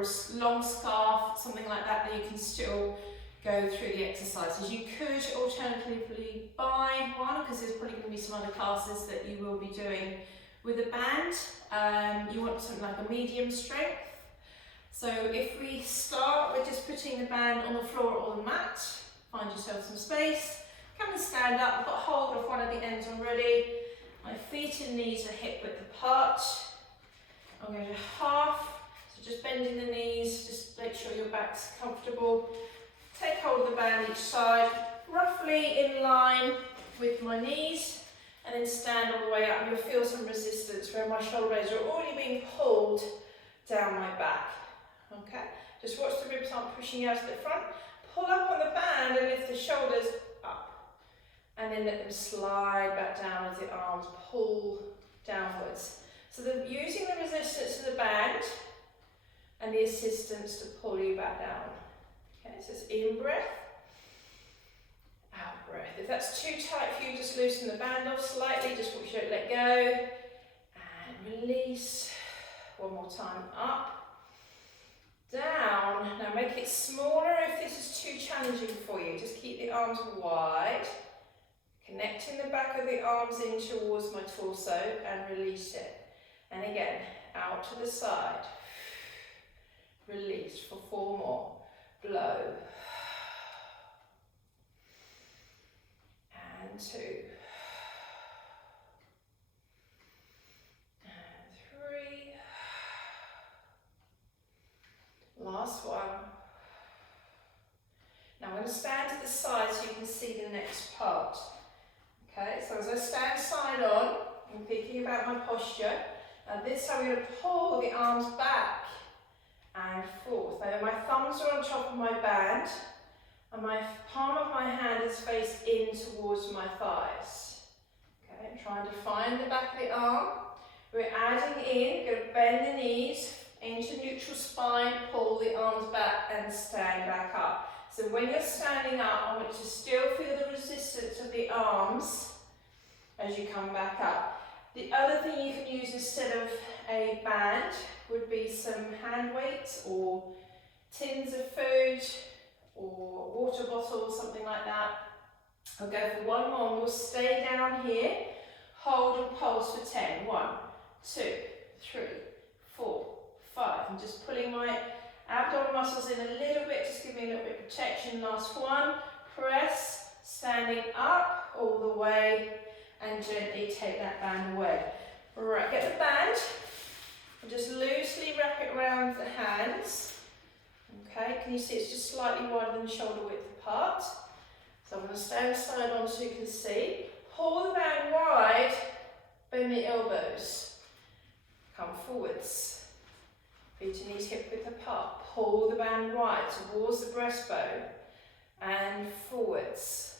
or a long scarf, something like that, that you can still go through the exercises. You could alternatively buy one, because there's probably going to be some other classes that you will be doing with a band. You want something like a medium strength. So if we start with just putting the band on the floor or the mat, find yourself some space, come and stand up. I've got hold of one of the ends already. My feet and knees are hip width apart. I'm going to half, so just bending the knees, just make sure your back's comfortable. Take hold of the band each side, roughly in line with my knees, and then stand all the way up. You'll feel some resistance where my shoulder blades are already being pulled down my back. Okay, just watch the ribs aren't pushing out to the front. Pull up on the band and lift the shoulders up, and then let them slide back down as the arms pull downwards. So using the resistance of the band and the assistance to pull you back down. Okay, so it's in breath, out breath. If that's too tight for you, just loosen the band off slightly, just watch you don't let go. And release. One more time, up. Down. Now make it smaller if this is too challenging for you. Just keep the arms wide. Connecting the back of the arms in towards my torso and release it. And again, out to the side. Release for 4 more. Blow. And 2. And 3. Last one. Now I'm going to stand to the side so you can see the next part. Okay, so as I stand side on, I'm thinking about my posture. And this time I'm going to pull the arms back and forth. Now my thumbs are on top of my band and my palm of my hand is faced in towards my thighs. Okay, I'm trying to find the back of the arm. We're adding in, going to bend the knees into neutral spine, pull the arms back and stand back up. So when you're standing up, I want you to still feel the resistance of the arms as you come back up. The other thing you can use instead of a band would be some hand weights or tins of food or water bottles, something like that. I'll go for one more and we'll stay down here. Hold and pulse for 10. 1, 2, 3, 4, 5. I'm just pulling my abdominal muscles in a little bit, just give me a little bit of protection. Last one. Press, standing up all the way and gently take that band away. Right, get the band and just loosely wrap it around the hands. Okay, can you see it's just slightly wider than shoulder width apart? So I'm going to stand side on so you can see. Pull the band wide, bend the elbows. Come forwards. Feet and knees hip width apart. Pull the band wide towards the breastbone and forwards.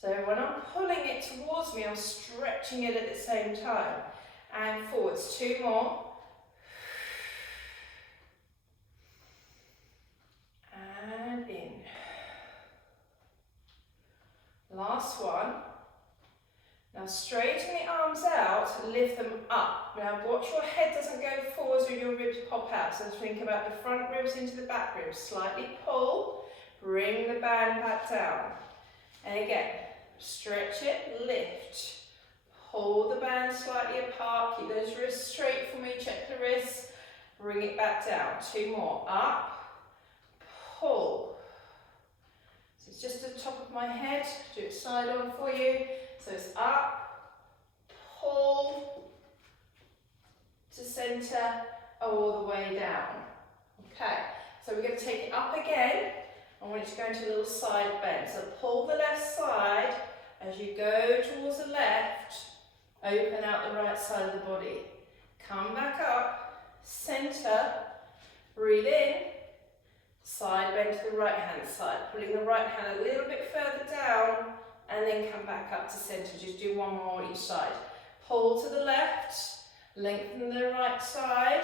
So when I'm pulling it towards me, I'm stretching it at the same time. And forwards. 2 more. And in. Last one. Now straighten the arms out and lift them up. Now watch your head doesn't go forwards or your ribs pop out. So think about the front ribs into the back ribs. Slightly pull, bring the band back down. And again, stretch it, lift. Pull the band slightly apart, keep those wrists straight for me, check the wrists. Bring it back down. 2 more, up, pull. So it's just the top of my head, do it side on for you. So it's up, pull to centre, all the way down. Okay, so we're going to take it up again. I want you to go into a little side bend. So pull the left side. As you go towards the left, open out the right side of the body. Come back up, centre, breathe in, side bend to the right hand side. Pulling the right hand a little bit further down, and then come back up to centre. Just do 1 more on each side. Pull to the left, lengthen the right side.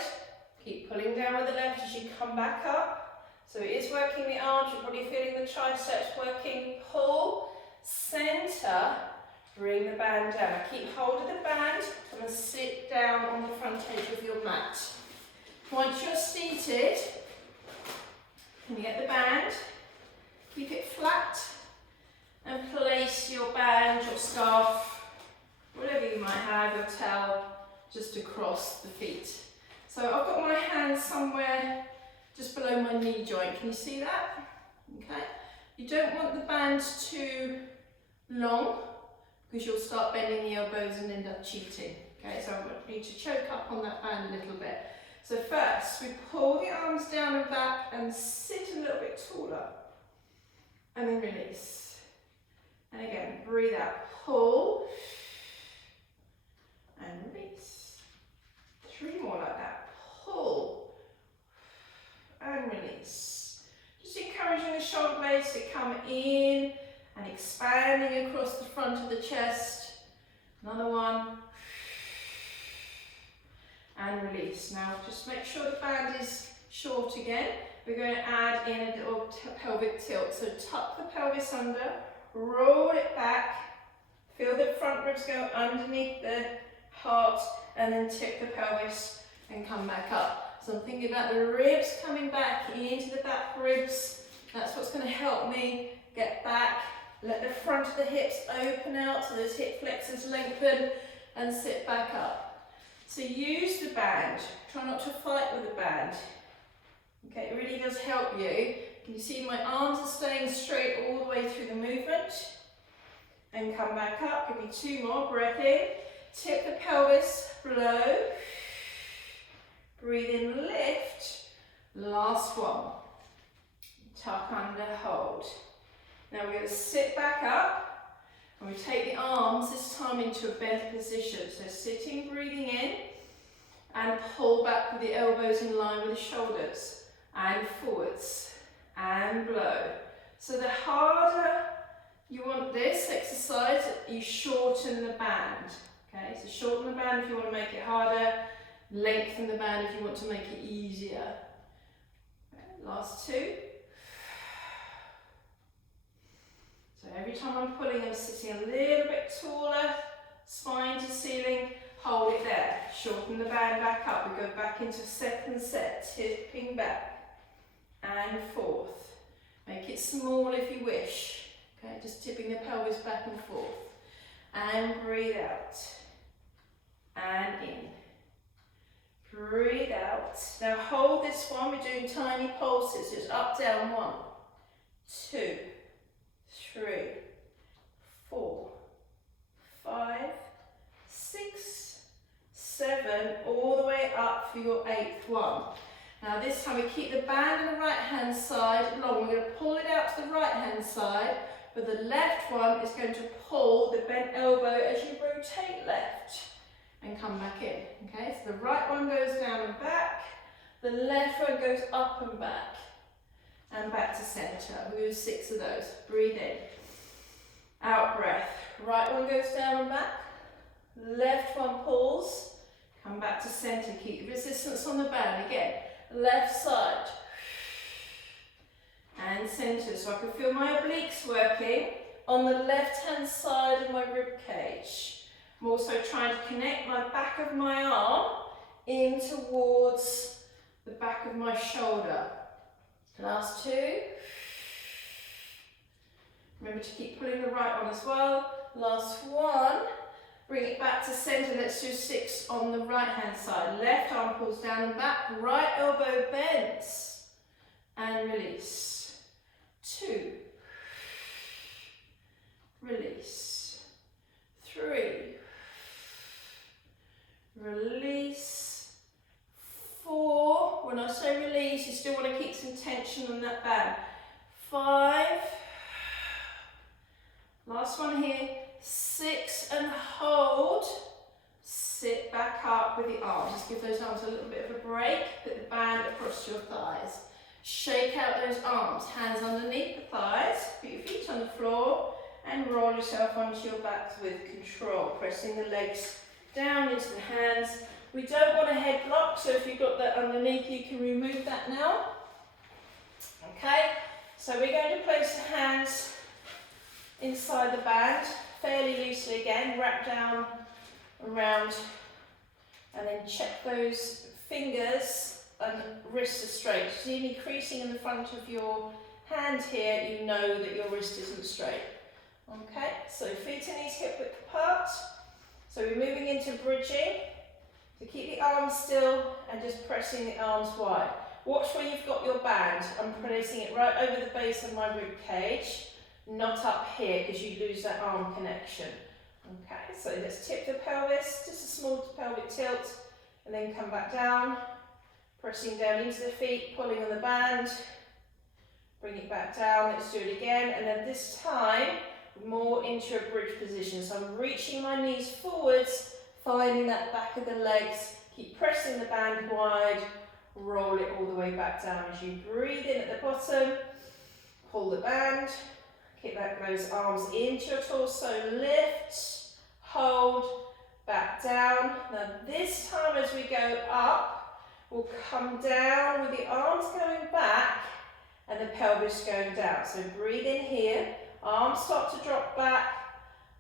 Keep pulling down with the left as you come back up. So it is working the arms, you're probably feeling the triceps working. Pull, centre, bring the band down. Now keep hold of the band and sit down on the front edge of your mat. Once you're seated, Can you get the band? Keep it flat and place your band, your scarf, whatever you might have, your towel, just across the feet. So I've got my hands somewhere just below my knee joint. Can you see that? Okay. You don't want the band too long because you'll start bending the elbows and end up cheating. Okay, so I want you to choke up on that band a little bit. So first, we pull the arms down and back and sit a little bit taller. And then release. And again, breathe out, pull and release. 3 more like that, pull and release. Just encouraging the shoulder blades to come in and expanding across the front of the chest. Another one. And release. Now just make sure the band is short again. We're going to add in a little pelvic tilt. So tuck the pelvis under, roll it back, feel the front ribs go underneath the heart, and then tip the pelvis and come back up. So I'm thinking about the ribs coming back into the back ribs. That's what's going to help me get back. Let the front of the hips open out so those hip flexors lengthen and sit back up. So use the band. Try not to fight with the band. Okay, it really does help you. Can you see my arms are staying straight all the way through the movement? And come back up. Give me 2 more. Breath in. Tip the pelvis, blow. Breathe in, lift. Last one. Tuck under, hold. Now we're going to sit back up. And we take the arms this time into a bent position. So sitting, breathing in, and pull back with the elbows in line with the shoulders, and forwards, and blow. So the harder you want this exercise, you shorten the band. Okay, so shorten the band if you want to make it harder, lengthen the band if you want to make it easier. Okay, last 2. So every time I'm pulling, I'm sitting a little bit taller, spine to ceiling, hold it there. Shorten the band back up. We go back into second set, tipping back and forth. Make it small if you wish. Okay, just tipping the pelvis back and forth. And breathe out. And in. Breathe out. Now hold this one. We're doing tiny pulses. It's up, down. 1, 2, 3, 4, 5, 6, 7, all the way up for your 8th one. Now this time we keep the band on the right hand side long. We're going to pull it out to the right hand side, but the left one is going to pull the bent elbow as you rotate left and come back in. Okay, so the right one goes down and back, the left one goes up and back to center. We'll do 6 of those. Breathe in. Out breath. Right one goes down and back. Left one pulls. Come back to center. Keep the resistance on the band. Again, left side. And center. So I can feel my obliques working on the left hand side of my rib cage. I'm also trying to connect my back of my arm in towards the back of my shoulder. Last 2. Remember to keep pulling the right one as well. Last 1. Bring it back to center. Let's do 6 on the right hand side. Left arm pulls down and back. Right elbow bends. And release. 2. Release. 3. Release. 4. When I say release, you still want to keep some tension on that band. 5. Last one here. 6 and hold. Sit back up with the arms. Just give those arms a little bit of a break. Put the band across your thighs. Shake out those arms. Hands underneath the thighs. Put your feet on the floor and roll yourself onto your back with control. Pressing the legs down into the hands. We don't want a head block, so if you've got that underneath, you can remove that now. Okay, so we're going to place the hands inside the band, fairly loosely again, wrap down around, and then check those fingers and wrists are straight. See me creasing in the front of your hand here, you know that your wrist isn't straight. Okay, so feet and knees hip width apart. So we're moving into bridging. So keep the arms still and just pressing the arms wide. Watch where you've got your band. I'm placing it right over the base of my rib cage, not up here because you lose that arm connection. Okay, so let's tip the pelvis, just a small pelvic tilt, and then come back down, pressing down into the feet, pulling on the band, bring it back down. Let's do it again, and then this time more into a bridge position. So I'm reaching my knees forwards, finding that back of the legs, keep pressing the band wide, roll it all the way back down as you breathe in at the bottom, pull the band, keep those arms into your torso, lift, hold, back down. Now this time as we go up, we'll come down with the arms going back and the pelvis going down. So breathe in here, arms start to drop back,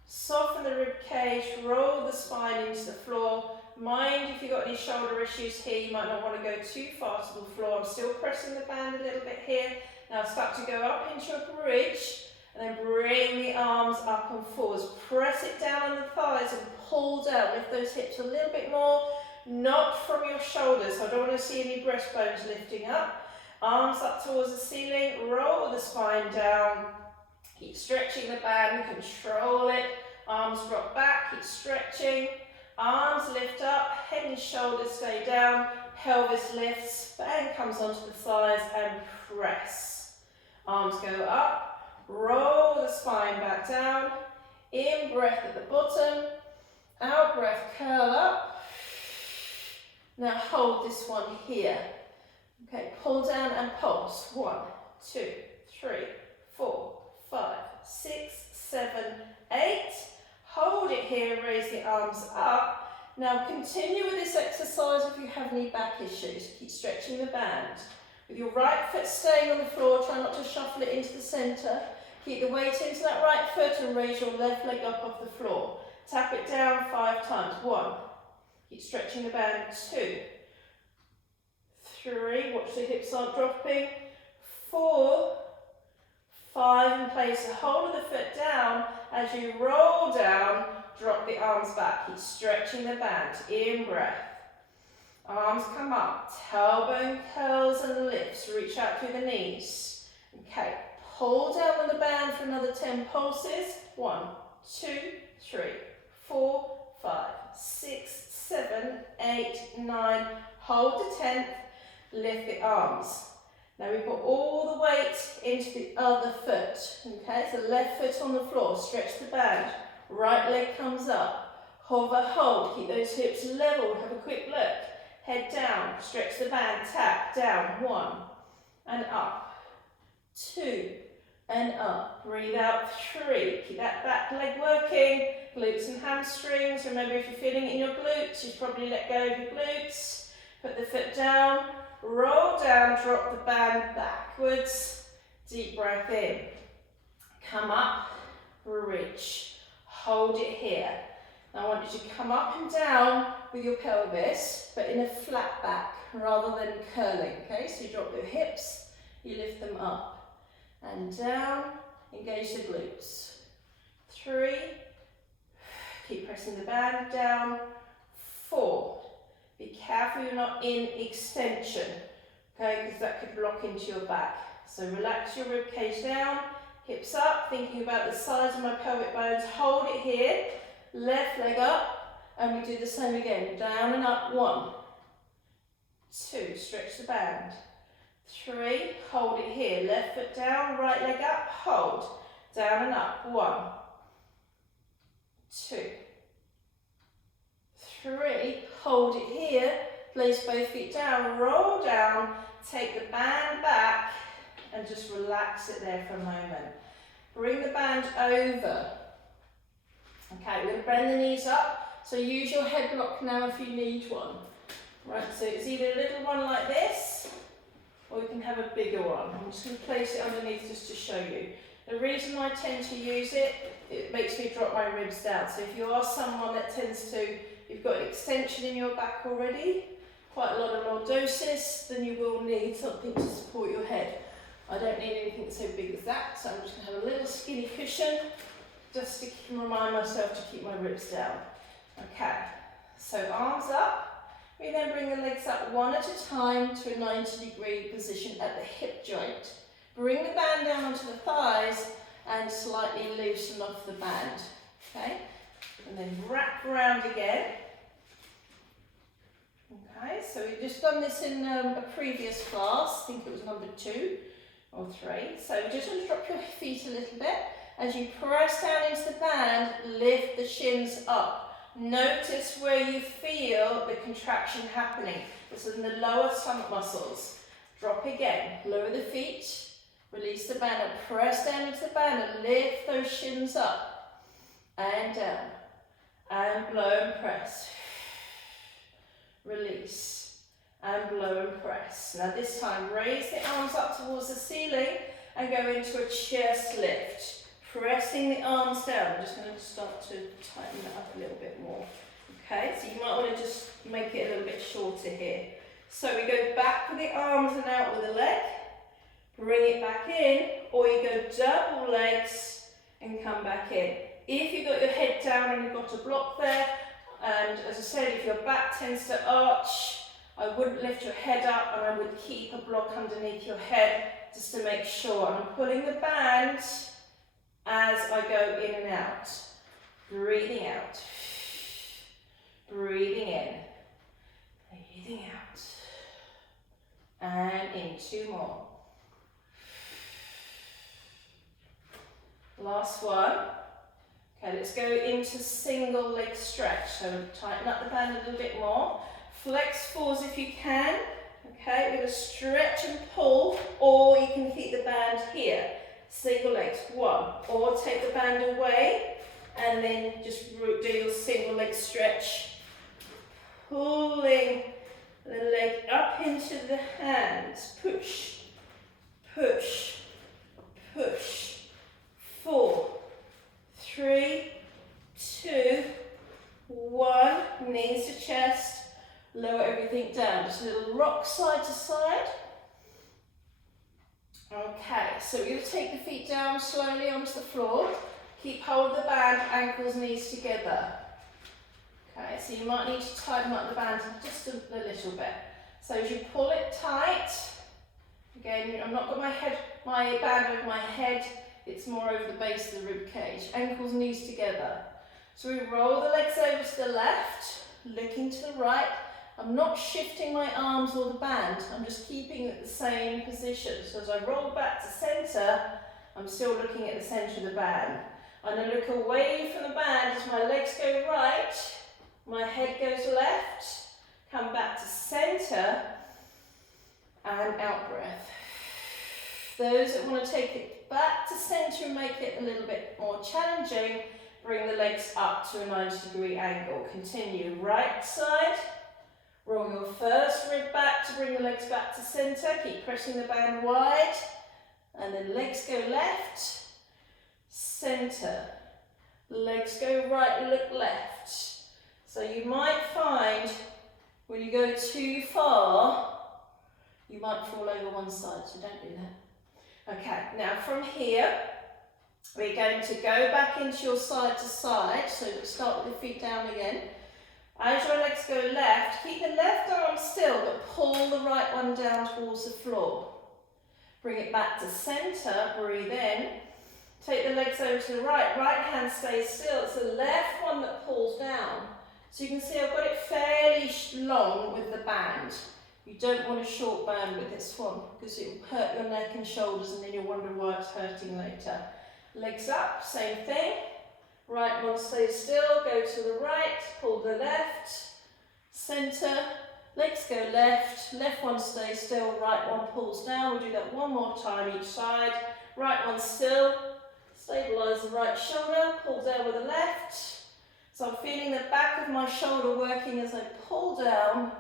soften the rib cage, roll the spine into the floor. Mind if you've got any shoulder issues here, you might not want to go too far to the floor. I'm still pressing the band a little bit here. Now start to go up into a bridge and then bring the arms up and forwards. Press it down on the thighs and pull down. Lift those hips a little bit more, not from your shoulders. So I don't want to see any breastbones lifting up. Arms up towards the ceiling, roll the spine down. Keep stretching the band, control it. Arms drop back, keep stretching. Arms lift up, head and shoulders stay down, pelvis lifts, band comes onto the thighs and press. Arms go up, roll the spine back down, in breath at the bottom, out breath curl up. Now hold this one here. Okay, pull down and pulse. 1, 2, 3, 4, 5, 6, 7, 8. Hold it here, raise the arms up. Now continue with this exercise if you have any back issues. Keep stretching the band. With your right foot staying on the floor, try not to shuffle it into the centre. Keep the weight into that right foot and raise your left leg up off the floor. Tap it down 5 times. 1. Keep stretching the band. 2, 3. Watch the hips aren't dropping. 4, 5, and place the whole of the foot down. As you roll down, drop the arms back. Keep stretching the band. In breath. Arms come up. Tailbone curls and lifts. Reach out through the knees. Okay. Pull down on the band for another 10 pulses. 1, 2, 3, 4, 5, 6, 7, 8, 9. Hold the 10th. Lift the arms. Now we put all the weight into the other foot. Okay, so left foot on the floor, stretch the band, right leg comes up, hover, hold, keep those hips level, have a quick look, head down, stretch the band, tap, down, 1, and up, 2, and up, breathe out, 3, keep that back leg working, glutes and hamstrings. Remember if you're feeling it in your glutes, you should probably let go of your glutes, put the foot down, roll down, drop the band backwards, deep breath in, come up, bridge, hold it here. Now I want you to come up and down with your pelvis, but in a flat back rather than curling, okay? So you drop your hips, you lift them up and down, engage the glutes. 3, keep pressing the band down. 4, be careful you're not in extension, okay, because that could block into your back. So relax your rib cage down, hips up, thinking about the size of my pelvic bones. Hold it here, left leg up, and we do the same again. Down and up, 1, 2, stretch the band. 3, hold it here, left foot down, right leg up, hold. Down and up, 1, 2, 3, hold it here, place both feet down, roll down, take the band back and just relax it there for a moment. Bring the band over. Okay, we're going to bend the knees up, so use your head block now if you need one. Right, so it's either a little one like this, or you can have a bigger one. I'm just going to place it underneath just to show you. The reason I tend to use it, it makes me drop my ribs down. So if you are someone that tends to, you've got an extension in your back already, quite a lot of lordosis, then you will need something to support your head. I don't need anything so big as that, so I'm just going to have a little skinny cushion just to remind myself to keep my ribs down. Okay, so arms up. We then bring the legs up one at a time to a 90-degree position at the hip joint. Bring the band down onto the thighs and slightly loosen off the band. Okay, and then wrap around again. Okay, so we've just done this in a previous class. I think it was number 2 or 3. So just want to drop your feet a little bit. As you press down into the band, lift the shins up. Notice where you feel the contraction happening. This is in the lower stomach muscles. Drop again. Lower the feet. Release the band and press down into the band and lift those shins up. And down. And blow and press. Release. And blow and press. Now this time, raise the arms up towards the ceiling and go into a chest lift. Pressing the arms down. I'm just going to start to tighten that up a little bit more. Okay, so you might want to just make it a little bit shorter here. So we go back with the arms and out with the leg. Bring it back in, or you go double legs and come back in. If you've got your head down and you've got a block there, and as I said, if your back tends to arch, I wouldn't lift your head up and I would keep a block underneath your head just to make sure. I'm pulling the band as I go in and out. Breathing out. Breathing in. Breathing out. And in. 2 more. Last one. Okay, let's go into single leg stretch. So tighten up the band a little bit more. Flex forwards if you can. Okay, we're going to stretch and pull, or you can keep the band here. Single legs, 1, or take the band away and then just do your single leg stretch, pulling the leg up into the hands, push, push, push, 4, 3, 2, 1, knees to chest, lower everything down, just a little rock side to side. Okay, so we're going to take the feet down slowly onto the floor. Keep hold of the band, ankles, knees together. Okay, so you might need to tighten up the band just a little bit. So as you pull it tight, again, I've not got my band over my head, it's more over the base of the rib cage. Ankles, knees together. So we roll the legs over to the left, looking to the right. I'm not shifting my arms or the band, I'm just keeping it at the same position. So as I roll back to centre, I'm still looking at the centre of the band. I'm going to look away from the band as my legs go right, my head goes left, come back to centre, and out breath. Those that want to take it back to centre and make it a little bit more challenging, bring the legs up to a 90-degree angle. Continue right side. Roll your first rib back to bring the legs back to centre. Keep pressing the band wide. And then legs go left, centre. Legs go right, look left. So you might find when you go too far, you might fall over one side, so don't do that. Okay, now from here, we're going to go back into your side to side. So start with the feet down again. As your legs go left, keep the left arm still, but pull the right one down towards the floor. Bring it back to centre, breathe in. Take the legs over to the right, right hand stays still. It's the left one that pulls down. So you can see I've got it fairly long with the band. You don't want a short band with this one because it will hurt your neck and shoulders and then you'll wonder why it's hurting later. Legs up, same thing. Right one stays still, go to the right, pull the left, centre, legs go left, left one stays still, right one pulls down. We'll do that one more time each side. Right one still, stabilise the right shoulder, pull down with the left. So I'm feeling the back of my shoulder working as I pull down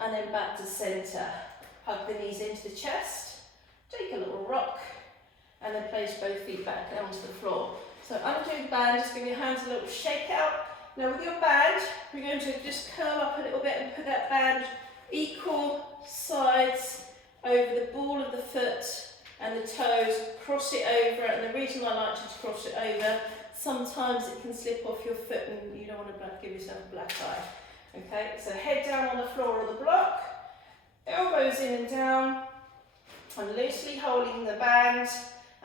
and then back to centre. Hug the knees into the chest, take a little rock and then place both feet back down to the floor. So undo the band, just give your hands a little shake out. Now with your band, we're going to just curl up a little bit and put that band equal sides over the ball of the foot and the toes, cross it over, and the reason I like you to cross it over, sometimes it can slip off your foot and you don't want to give yourself a black eye. Okay, so head down on the floor of the block, elbows in and down. I'm loosely holding the band,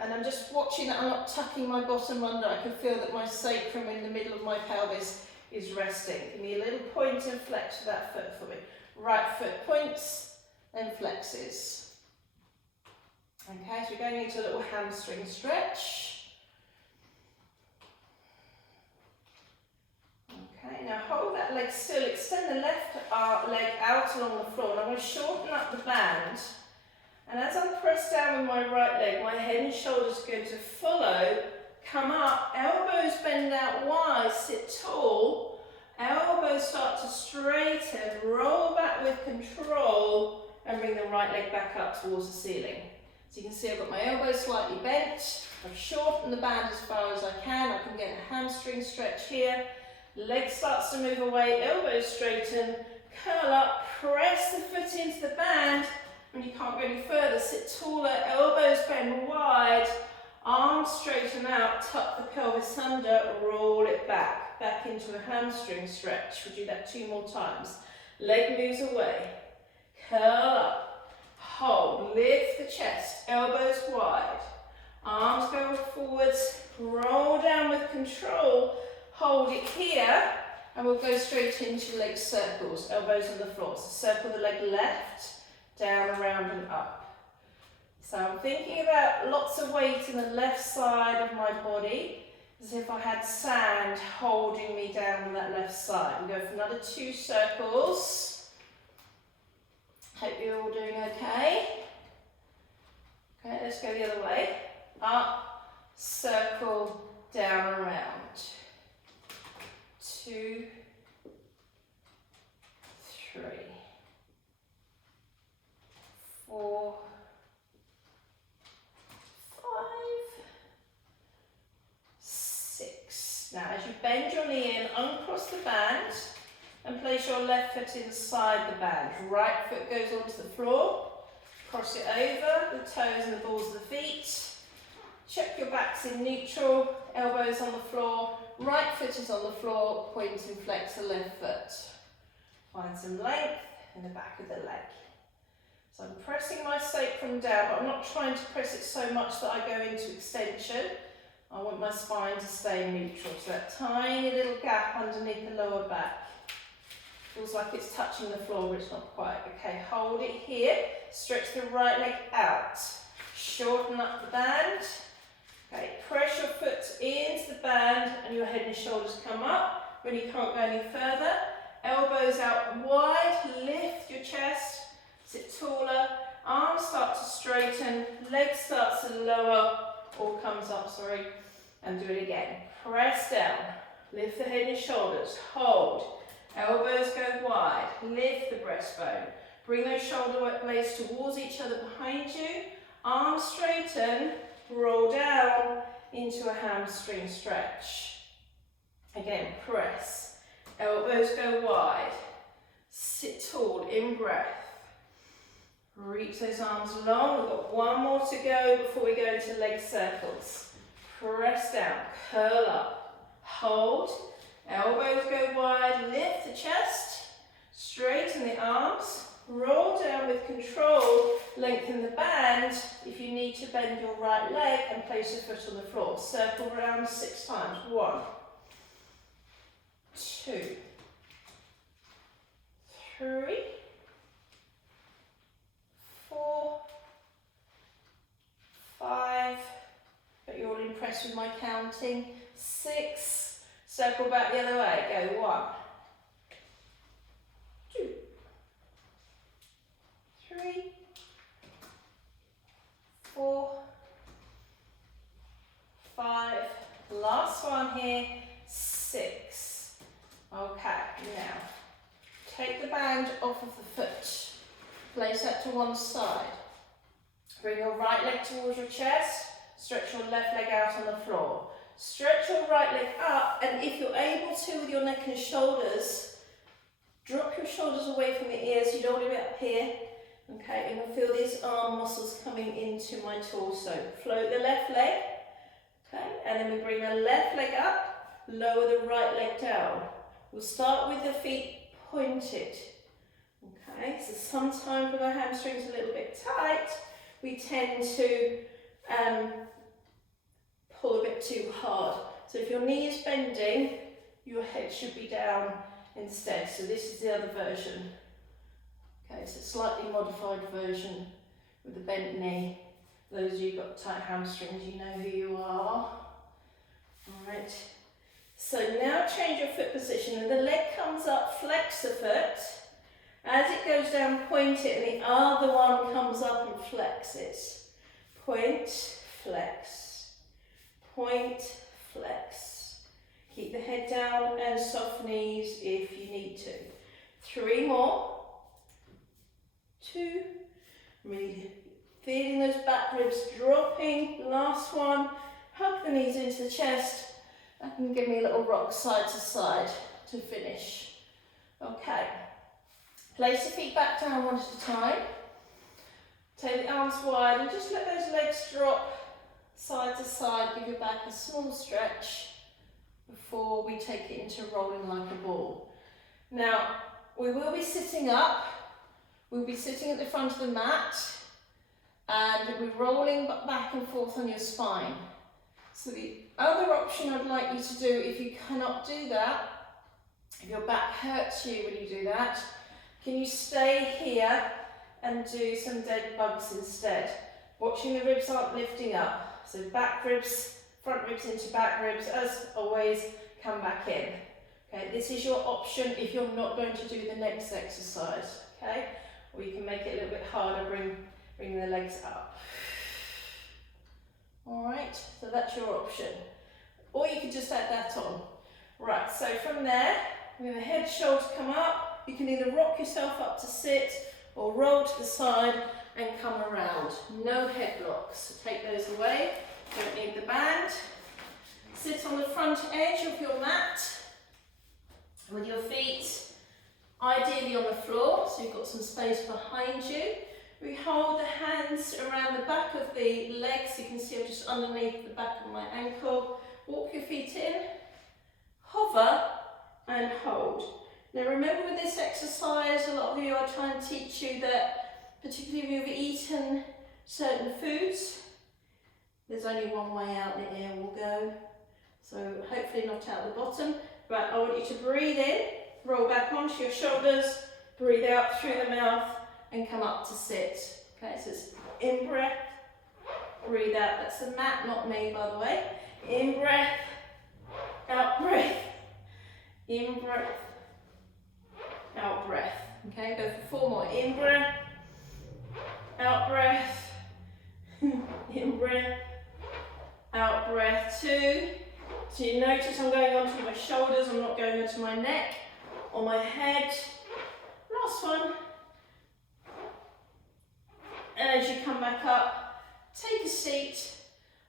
and I'm just watching that I'm not tucking my bottom under. I can feel that my sacrum in the middle of my pelvis is resting. Give me a little point and flex of that foot for me. Right foot points and flexes. Okay, so we're going into a little hamstring stretch. Okay, now hold that leg still. Extend the left leg out along the floor, and I'm going to shorten up the band. And as I press down with my right leg, my head and shoulders are going to follow, come up, elbows bend out wide, sit tall, elbows start to straighten, roll back with control, and bring the right leg back up towards the ceiling. So you can see I've got my elbows slightly bent, I've shortened the band as far as I can get a hamstring stretch here, leg starts to move away, elbows straighten, curl up, press the foot into the band. When you can't go any further, sit taller, elbows bend wide, arms straighten out, tuck the pelvis under, roll it back into a hamstring stretch. We'll do that 2 more times. Leg moves away, curl up, hold, lift the chest, elbows wide, arms go forwards, roll down with control, hold it here, and we'll go straight into leg circles, elbows on the floor. So circle the leg left, down, around and up. So I'm thinking about lots of weight in the left side of my body, as if I had sand holding me down on that left side. We'll go for another 2 circles. Hope you're all doing okay. Okay, let's go the other way. Up, circle, down, around. 2, 3. 4, 5, 6. Now as you bend your knee in, uncross the band and place your left foot inside the band. Right foot goes onto the floor, cross it over, the toes and the balls of the feet. Check your backs in neutral, elbows on the floor, right foot is on the floor, point and flex the left foot. Find some length in the back of the leg. So I'm pressing my sacrum down, but I'm not trying to press it so much that I go into extension. I want my spine to stay neutral. So that tiny little gap underneath the lower back. Feels like it's touching the floor, but it's not quite. Okay, hold it here. Stretch the right leg out. Shorten up the band. Okay, press your foot into the band and your head and shoulders come up. When you can't go any further, elbows out wide, lift your chest. Sit taller, arms start to straighten, leg starts to lower, or comes up, and do it again. Press down, lift the head and shoulders, hold, elbows go wide, lift the breastbone, bring those shoulder blades towards each other behind you, arms straighten, roll down into a hamstring stretch. Again, press, elbows go wide, sit tall, in breath. Reach those arms long. We've got 1 more to go before we go into leg circles. Press down, curl up, hold, elbows go wide, lift the chest, straighten the arms, roll down with control, lengthen the band. If you need to bend your right leg and place your foot on the floor. Circle around 6 times. 1, 2, 3, 4, 5, but you're all impressed with my counting. 6, circle back the other way, go 1, 2, 3, 4, 5, last one here, 6. Okay, now take the band off of the foot. Place that to one side. Bring your right leg towards your chest. Stretch your left leg out on the floor. Stretch your right leg up, and if you're able to with your neck and shoulders, Drop your shoulders away from the ears, you don't want to be up here. Okay, and I feel these arm muscles coming into my torso. Float the left leg, okay, and then we bring the left leg up, lower the right leg down. We'll start with the feet pointed. Okay, so sometimes when our hamstrings are a little bit tight, we tend to pull a bit too hard. So if your knee is bending, your head should be down instead. So this is the other version. Okay, it's a slightly modified version with the bent knee. Those of you who've got tight hamstrings, you know who you are. Alright, so now change your foot position and the leg comes up, flex the foot. As it goes down, point it, and the other one comes up and flexes. Point, flex. Point, flex. Keep the head down and soft knees if you need to. 3 more. 2. Really feeling those back ribs dropping. Last one. Hug the knees into the chest. And give me a little rock side to side to finish. Okay. Place the feet back down one at a time. Take the arms wide and just let those legs drop side to side. Give your back a small stretch before we take it into rolling like a ball. Now, we will be sitting up. We'll be sitting at the front of the mat and we'll be rolling back and forth on your spine. So the other option I'd like you to do, if you cannot do that, if your back hurts you when you do that, can you stay here and do some dead bugs instead? Watching the ribs aren't lifting up. So back ribs, front ribs into back ribs, as always, come back in. Okay, this is your option if you're not going to do the next exercise. Okay, or you can make it a little bit harder, bring the legs up. Alright, so that's your option. Or you could just add that on. Right, so from there, when the head, shoulders come up, you can either rock yourself up to sit or roll to the side and come around. No headlocks, so take those away, don't need the band. Sit on the front edge of your mat with your feet ideally on the floor, so you've got some space behind you. We hold the hands around the back of the legs, you can see I'm just underneath the back of my ankle. Walk your feet in, hover and hold. Now remember with this exercise, a lot of you are trying to teach you that, particularly if you've eaten certain foods, there's only one way out, the air will go. So hopefully not out the bottom, but I want you to breathe in, roll back onto your shoulders, breathe out through the mouth and come up to sit. Okay, so it's in breath, breathe out. That's the mat, not me by the way. In breath, out breath, in breath, out breath. Okay, go for 4 more. In breath, out breath, in breath, out breath. 2. So you notice I'm going onto my shoulders, I'm not going onto my neck or my head. Last one. And as you come back up, take a seat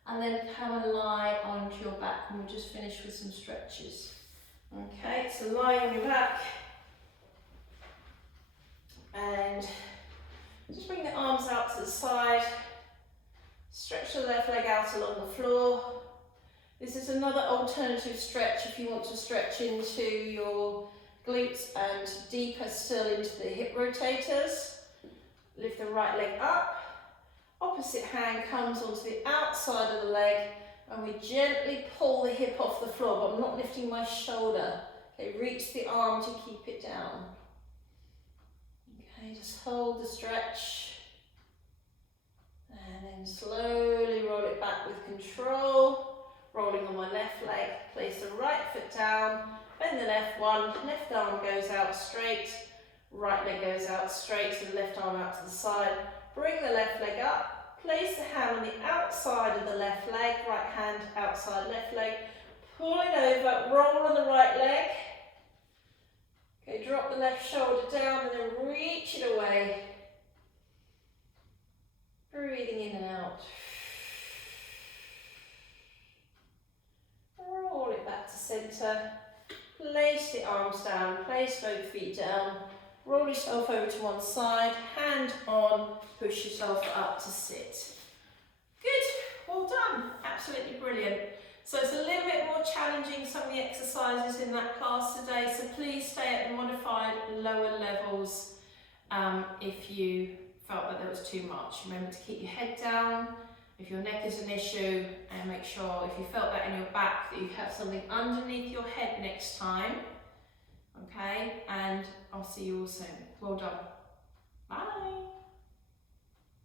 and then come and lie onto your back, and we'll just finish with some stretches. Okay, so lie on your back and just bring the arms out to the side, stretch the left leg out along the floor. This is another alternative stretch if you want to stretch into your glutes and deeper still into the hip rotators. Lift the right leg up, opposite hand comes onto the outside of the leg and we gently pull the hip off the floor, but I'm not lifting my shoulder. Okay, reach the arm to keep it down. Okay, just hold the stretch and then slowly roll it back with control. Rolling on my left leg, place the right foot down, bend the left one, left arm goes out straight, right leg goes out straight, so the left arm out to the side. Bring the left leg up, place the hand on the outside of the left leg, right hand outside left leg, pull it over, roll on the right leg. Okay, drop the left shoulder down and then reach it away. Breathing in and out. Roll it back to centre place the arms down, place both feet down, roll yourself over to one side, hand on, push yourself up to sit. Good, well done, absolutely brilliant. So it's a little bit more challenging, some of the exercises in that class today, so please stay at the modified lower levels if you felt that there was too much. Remember to keep your head down if your neck is an issue, and make sure if you felt that in your back that you have something underneath your head next time. Okay, and I'll see you all soon. Well done. Bye.